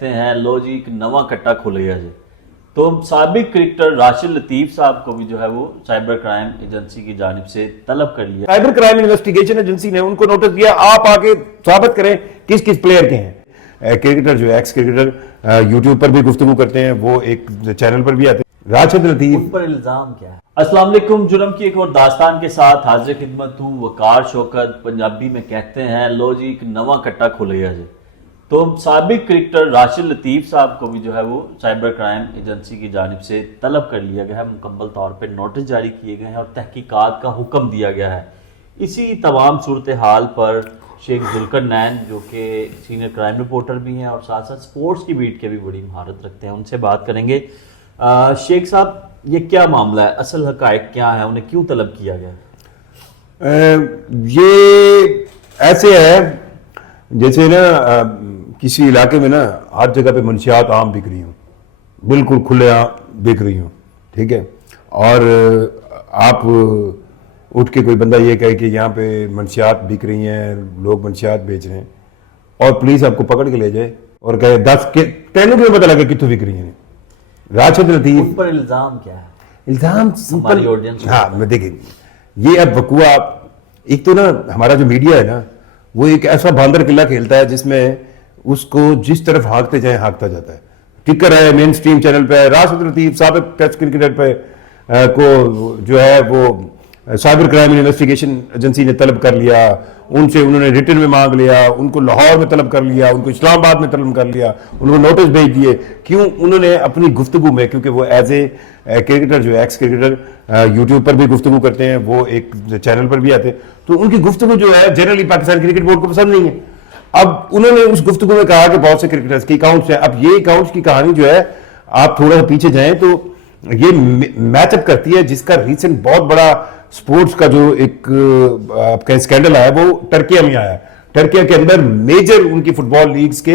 کہتے ہیں لو جی ایک نواں کٹا کھل گیا جی. تو سابق کرکٹر راشد لطیف صاحب کو بھی جو ہے وہ سائبر کرائم ایجنسی کی جانب سے طلب کر لیا. سائبر کرائم انویسٹیگیشن ایجنسی نے ان کو نوٹس دیا, آپ آ کے ثابت کریں کس کس پلیئر کے ہیں. کرکٹر جو ہے ایکس کرکٹر یوٹیوب پر بھی گفتگو کرتے ہیں, وہ ایک چینل پر بھی آتے ہیں. راشد لطیف ان پر الزام کیا ہے؟ السلام علیکم. جرم کی ایک اور داستان کے ساتھ حاضر خدمت ہوں. وقار شوکت. پنجابی میں کہتے ہیں لو جی ایک نواں کٹا کھل گیا جی. تو سابق کرکٹر راشد لطیف صاحب کو بھی جو ہے وہ سائبر کرائم ایجنسی کی جانب سے طلب کر لیا گیا ہے. مکمل طور پہ نوٹس جاری کیے گئے ہیں اور تحقیقات کا حکم دیا گیا ہے. اسی تمام صورتحال پر شیخ ذوالقرنین جو کہ سینئر کرائم رپورٹر بھی ہیں اور ساتھ ساتھ سپورٹس کی بیٹ کے بھی بڑی مہارت رکھتے ہیں, ان سے بات کریں گے. شیخ صاحب, یہ کیا معاملہ ہے, اصل حقائق کیا ہے, انہیں کیوں طلب کیا گیا؟ یہ ایسے ہے جیسے نا کسی علاقے میں نا ہر جگہ پہ منشیات عام بک رہی ہوں, بالکل کھلے عام بک رہی ہوں, ٹھیک ہے. اور آپ اٹھ کے کوئی بندہ یہ کہے کہ یہاں پہ منشیات بک رہی ہیں, لوگ منشیات بیچ رہے ہیں, اور پولیس آپ کو پکڑ کے لے جائے اور کہے 10 کے تینوں کو پتہ لگے کتوں بک رہی ہیں. راشد لطیف ان پر الزام کیا ہے؟ الزام ہماری آڈینس ہاں دیکھیں, یہ اب وقوع ایک تو نا ہمارا جو میڈیا ہے نا وہ ایک ایسا باندر قلعہ کھیلتا ہے جس میں اس کو جس طرف ہانکتے جائیں ہانکتا جاتا ہے. ٹکر ہے مین سٹریم چینل پہ, راشد لطیف سابق ٹیسٹ کرکٹر پہ کو جو ہے وہ سائبر کرائم انویسٹیگیشن ایجنسی نے طلب کر لیا, ان سے انہوں نے ریٹن میں مانگ لیا, ان کو لاہور میں طلب کر لیا, ان کو اسلام آباد میں طلب کر لیا, ان کو نوٹس بھیج دیے. کیوں؟ انہوں نے اپنی گفتگو میں, کیونکہ وہ ایز اے کرکٹر جو ہے ایکس کرکٹر یوٹیوب پر بھی گفتگو کرتے ہیں, وہ ایک چینل پر بھی آتے ہیں, تو ان کی گفتگو جو ہے جنرلی پاکستان کرکٹ بورڈ کو پسند نہیں ہے. اب انہوں نے اس گفتگو میں کہا کہ بہت سے کرکٹرز کے اکاؤنٹس ہیں. اب یہ اکاؤنٹس کی کہانی جو ہے آپ تھوڑا سا پیچھے جائیں تو یہ میچ اپ کرتی ہے, جس کا ریسنٹ بہت بڑا سپورٹس کا جو ایک آپ کا اسکینڈل آیا وہ ٹرکیا میں آیا. ٹرکیا کے اندر میجر ان کی فٹ بال لیگز کے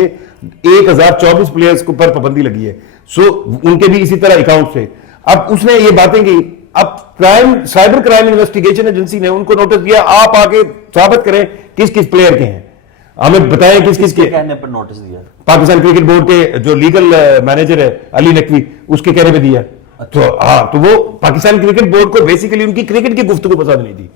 1024 پلیئرز کو پر پابندی لگی ہے. سو ان کے بھی اسی طرح اکاؤنٹ تھے. اب اس نے یہ باتیں کی, اب سائبر کرائم انویسٹیگیشن ایجنسی نے ان کو نوٹس دیا, آپ آ کے ثابت کریں کس کس پلیئر کے ہیں, ہمیں بتائیں کس کس کے کہنے پر نوٹس دیا. پاکستان کرکٹ بورڈ کے جو لیگل مینیجر ہے علی نقوی, اس کے کہنے پہ دیا. تو ہاں, تو وہ پاکستان کرکٹ بورڈ کو بیسیکلی ان کی کرکٹ کی گفتگو پسند نہیں تھی.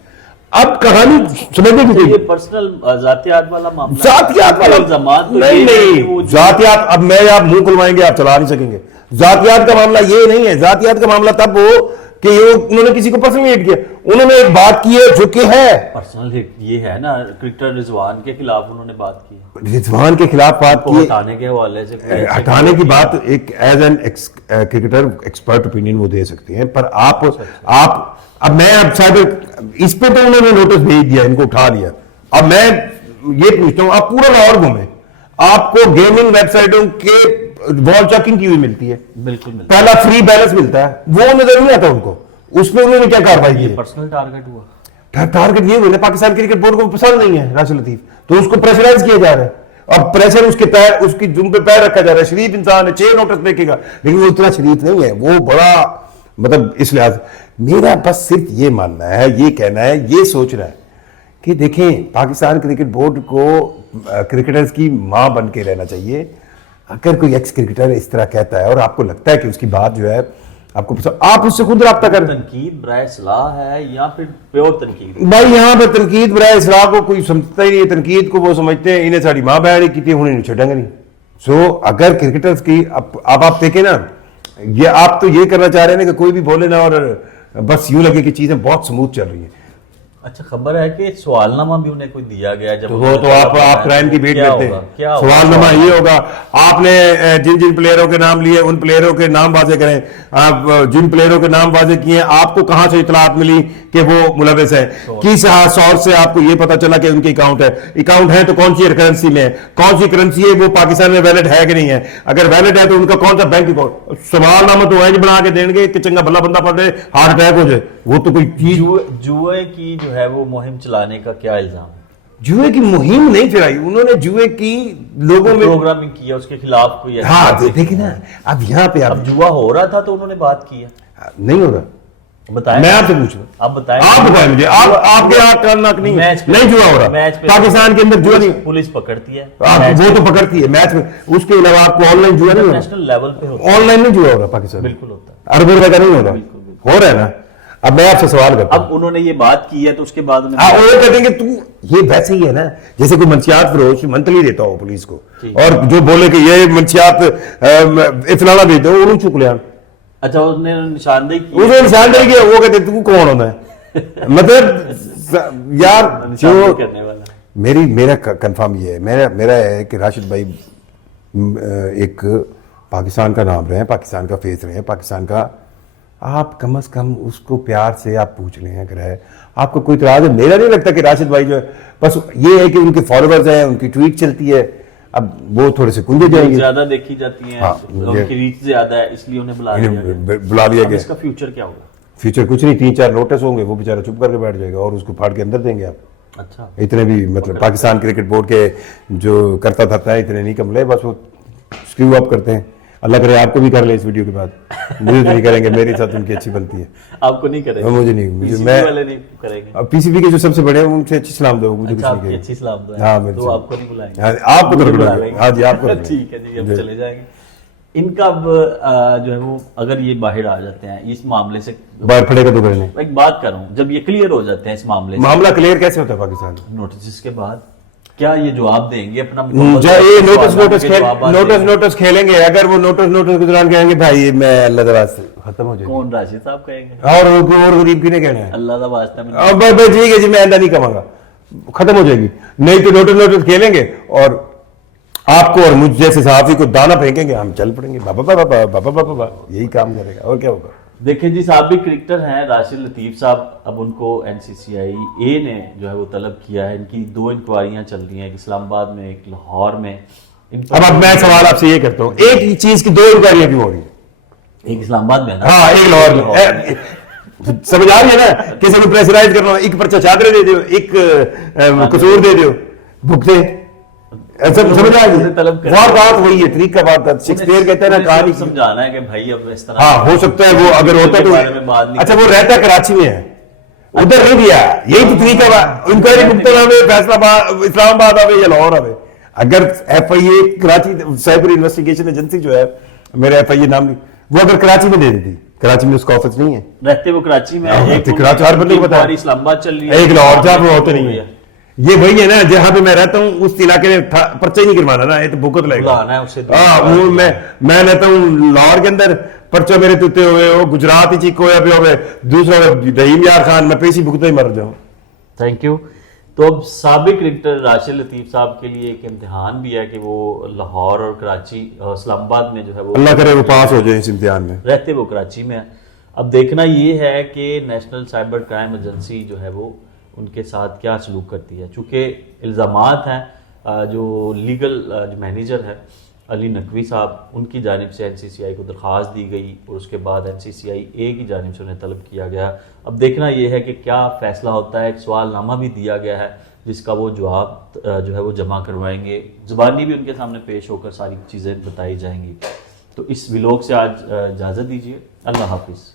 اب کہانی سمجھنے کی یہ پرسنل ذاتیات والا معاملہ, ذاتیات والا الزامات نہیں ذاتیات, اب میں آپ منہ کھلوائیں گے آپ چلا نہیں سکیں گے. ذاتیات کا معاملہ یہ نہیں ہے. ذاتیات کا معاملہ تب ہو کہ انہوں نے کسی کو پرسنل ہٹ کیا, انہوں نے ایک بات کی ہے جو کہ ہے پرسنل ہٹ. یہ ہے نا کرکٹر رضوان کے خلاف انہوں نے بات کی, رضوان کے خلاف بات کی, ہٹانے کے حوالے سے ہٹانے کی بات ایک as an cricketer expert opinion وہ دے سکتے ہیں, پر آپ اب میں اب سائبر اس پہ تو انہوں نے نوٹس بھیج دیا, ان کو اٹھا دیا. اب میں یہ پوچھتا ہوں, آپ پورا لاہور گھومیں, آپ کو گیمنگ ویب سائٹوں کے وال چیکنگ کی ہوئی ملتی ہے, بالکل پہلا فری بیلنس ملتا ہے, وہ نظر نہیں آتا ان کو. اس پہ انہوں نے کیا کاروائی کی؟ پرسنل ٹارگٹ ہوا. ٹارگٹ یہ ہوئے پاکستان کرکٹ بورڈ کو پسند نہیں ہے راشد لطیف, تو اس کو پریشرائز کیا جا رہا ہے. اب پریشر اس کے پیر, اس کی جن پہ پیر رکھا جا رہا ہے. شریف انسان ہے, 6 نوٹس دیکھے گا, لیکن وہ اتنا شریف نہیں ہے, وہ بڑا مطلب اس لحاظ. میرا بس صرف یہ ماننا ہے, یہ کہنا ہے, یہ سوچنا ہے کہ دیکھیں پاکستان کرکٹ بورڈ کو کرکٹرز کی ماں بن کے رہنا چاہیے. اگر کوئی ایکس کرکٹر اس طرح کہتا ہے اور آپ کو لگتا ہے کہ اس کی بات جو ہے آپ کو پسند, آپ اس سے خود رابطہ کریں. تنقید برائے اصلاح ہے یا پھر پیور تنقید؟ بھائی یہاں پہ تنقید برائے اصلاح کو کوئی سمجھتا ہی نہیں. تنقید کو وہ سمجھتے ہیں انہیں ساری ماں بہن کی تھی, انہیں نہیں چھڑیں گے نہیں. سو اگر کرکٹرز کی اب آپ دیکھیں نا, یہ آپ تو یہ کرنا چاہ رہے ہیں کہ کوئی بھی بولے نا اور بس یوں لگے کہ چیزیں بہت سموتھ چل رہی ہیں. اچھا, خبر ہے کہ سوال نامہ بھی انہیں کوئی دیا گیا, جب وہ تو آپ کرائم کی بیٹ کرتے ہیں. سوال نامہ یہ ہوگا, آپ نے جن پلیئروں کے نام لیے ان پلیئروں کے نام واضح کریں. آپ جن پلیئروں کے نام واضح کیے, آپ کو کہاں سے اطلاعات ملی کہ وہ ملوث ہیں, کس سورس سے آپ کو یہ پتا چلا کہ ان کے اکاؤنٹ ہے. اکاؤنٹ ہے تو کون سی کرنسی میں ہے, کون سی کرنسی ہے, وہ پاکستان میں ویلڈ ہے کہ نہیں ہے, اگر ویلڈ ہے تو ان کا کون سا بینک اکاؤنٹ. سوال نامہ تو بنا کے دیں گے کہ چنگا بھلا بندہ پڑ جائے, ہارٹ اٹیک ہو جائے, وہ تو کوئی چیز. جوئے کی جو ہے وہ مہم چلانے کا کیا الزام ہے؟ جوئے کی مہم نہیں چلائی انہوں نے, جوئے کی لوگوں میں پروگرامنگ کیا, اس کے خلاف کوئی. ہاں دیکھیں نا, اب یہاں پہ اب جوا ہو رہا تھا تو انہوں نے بات کی ہے, نہیں ہو رہا. بتائیں میں آپ سے پوچھ رہا ہوں، آپ بتائیں آپ بتائیں مجھے، آپ کے ہاتھ کان ناک نہیں جوا ہو رہا پاکستان کے اندر، جوا نہیں، پولیس پکڑتی ہے وہ تو پکڑتی ہے میچ میں، اس کے علاوہ آپ کو آن لائن جوا نہیں ہو رہا، نیشنل لیول پہ ہوتا آن لائن نہیں جوا ہو رہا پاکستان میں، بالکل ہوتا ہے، ارب روپے کا نہیں ہو رہا، ہو رہا ہے نا. اب میں آپ سے سوال کرتا ہوں، اب انہوں نے یہ بات کی ہے تو اس کے بعد وہ کہتے ہیں کہ تو یہ ویسے ہی ہے نا جیسے کوئی منشیات فروش منتلی دیتا ہو پولیس کو، اور جو بولے کہ یہ منشیات فلانا دیتے ہو انہوں چک لیا، اچھا اس نے نشاندہی کی، اس نے نشاندہی کیا، وہ کہتے ہیں تو کون ہونا ہے، مطلب یار جو کرنے والا میرا کنفرم یہ ہے، میرا ہے کہ راشد بھائی ایک پاکستان کا نام رہے ہیں، پاکستان کا فیس رہے ہیں، پاکستان کا، آپ کم از کم اس کو پیار سے آپ پوچھ لیں اگر ہے آپ کو کوئی اعتراض ہے. میرا نہیں لگتا کہ راشد بھائی جو ہے، بس یہ ہے کہ ان کے فالوورز ہیں، ان کی ٹویٹ چلتی ہے، اب وہ تھوڑے سے کنجے جائیں گے، زیادہ دیکھی جاتی ہیں، ان کی ریچ زیادہ ہے، اس لیے انہیں بلا لیا گیا. بلا لیا اب گیا. اس کا فیوچر کیا ہوگا؟ فیوچر کچھ نہیں، 3-4 نوٹس ہوں گے، وہ بیچارہ چپ کر کے بیٹھ جائے گا اور اس کو پھاڑ کے اندر دیں گے آپ. اچھا اتنے بھی مطلب پاکستان کرکٹ بورڈ کے جو کرتا تھا اتنے نہیں کملے، بس وہ اسکریو اپ کرتے ہیں. اللہ کرے آپ کو بھی کر لیں اس ویڈیو کے بعد، مجھے تو نہیں کریں گے، میرے ساتھ ان کی اچھی بنتی ہے، آپ کو نہیں کریں گے؟ مجھے نہیں، میں والے نہیں کریں گے. پی سی بی کے جو سب سے بڑے ہیں ان سے اچھی سلام دو، مجھے کچھ آپ نہیں کی کہیں. اچھی سلام دعائیں. ہاں میرے تو آپ کو نہیں بلائیں گے، آپ کو تو بلا لیں گے. ہاں جی آپ کو ٹھیک ہے جی، اب چلے جائیں گے. ان کا اب جو ہے وہ اگر یہ باہر آ جاتے ہیں اس معاملے سے، باہر پڑے گا تو کرنے. ایک بات کروں، جب یہ کلیئر ہو جاتے ہیں اس معاملے سے، معاملہ کلیئر کیسے ہوتا ہے پاکستان میں؟ نوٹس کے بعد کیا یہ جواب دیں گے اپنا؟ یہ نوٹس کھیلیں گے، اگر وہ نوٹس کے دوران کہیں گے بھائی میں اللہ تعالیٰ سے ختم ہو جائے گا، کون راشد صاحب کہیں گے؟ اور غریب کی نہیں کہنا ہے، اللہ کا واسطہ میں ٹھیک ہے جی میں آئندہ نہیں کماؤں گا، ختم ہو جائے گی. نہیں تو نوٹس کھیلیں گے اور آپ کو اور مجھ جیسے صحافی کو دانا پھینکیں گے، ہم چل پڑیں گے، بابا بابا بابا بابا، یہی کام کرے گا اور کیا ہوگا. دیکھیں جی، سابق کرکٹر ہیں راشد لطیف صاحب، اب ان کو NCCI نے جو ہے وہ طلب کیا ہے. ان کی 2 انکوائریاں چل رہی ہیں، ایک اسلام آباد میں ایک لاہور میں. اب میں سوال آپ سے یہ کرتا ہوں، ایک ہی چیز کی 2 انکوائریاں کیوں ہو رہی ہیں؟ ایک اسلام آباد میں نا، ہاں ایک لاہور میں، سمجھ آ رہی ہے نا، کسی کو پریشرائز کرنا، ایک پرچہ چادریں دے دیو، ایک قصور دے دیو، بھگتے سمجھ آ گئی. بات وہی ہے، طریقہ بات شیکسپیئر کہتا ہے نا، کہانی سمجھانا ہے کہ بھائی اب اس طرح. ہاں ہو سکتا ہے وہ اگر ہوتا تو، اچھا وہ رہتا کراچی میں ہے، ادھر نہیں دیا، یہی تو طریقہ بات. انکوائری مبتلا آوے فیصلہ آباد، اسلام آباد آوے یا لاہور آوے. اگر FIA Karachi cyber investigation agency جو ہے، میرا FIA نام، وہ اگر کراچی میں دے دیتی، کراچی میں اس کا آفس نہیں ہے، رہتے وہ کراچی میں، ایک کراچی ہر بندے کو پتا ہے، اسلام آباد چل رہی ہے، ایک لاہور جہاں پہ ہوتے نہیں ہے. یہ وہی ہے نا جہاں پہ میں رہتا ہوں، اس علاقے میں پرچہ ہی نہیں کروانا نا، یہ تو بھوکت لگے گا. ہاں وہ میں رہتا ہوں لاہور کے اندر، پرچہ میرے توتے ہوئے ہو، گجرات ہی چیک ہویا پہ ہوئے، دوسرا رحیم یار خان، میں پیسی بھگتا ہی مر جاؤں. Thank you. تو اب سابق کرکٹر راشد لطیف صاحب کے لیے ایک امتحان بھی ہے کہ وہ لاہور اور کراچی، اسلام آباد میں جو ہے وہ، اللہ کرے وہ پاس ہو جائے اس امتحان میں. رہتے وہ کراچی میں. اب دیکھنا یہ ہے کہ نیشنل سائبر کرائم ایجنسی جو ہے وہ ان کے ساتھ کیا سلوک کرتی ہے، چونکہ الزامات ہیں. جو لیگل جو مینیجر ہے علی نقوی صاحب، ان کی جانب سے NCCI کو درخواست دی گئی اور اس کے بعد NCCI کی جانب سے انہیں طلب کیا گیا. اب دیکھنا یہ ہے کہ کیا فیصلہ ہوتا ہے. ایک سوال نامہ بھی دیا گیا ہے جس کا وہ جواب جو ہے وہ جمع کروائیں گے، زبانی بھی ان کے سامنے پیش ہو کر ساری چیزیں بتائی جائیں گی. تو اس ولاگ سے آج اجازت دیجیے، اللہ حافظ.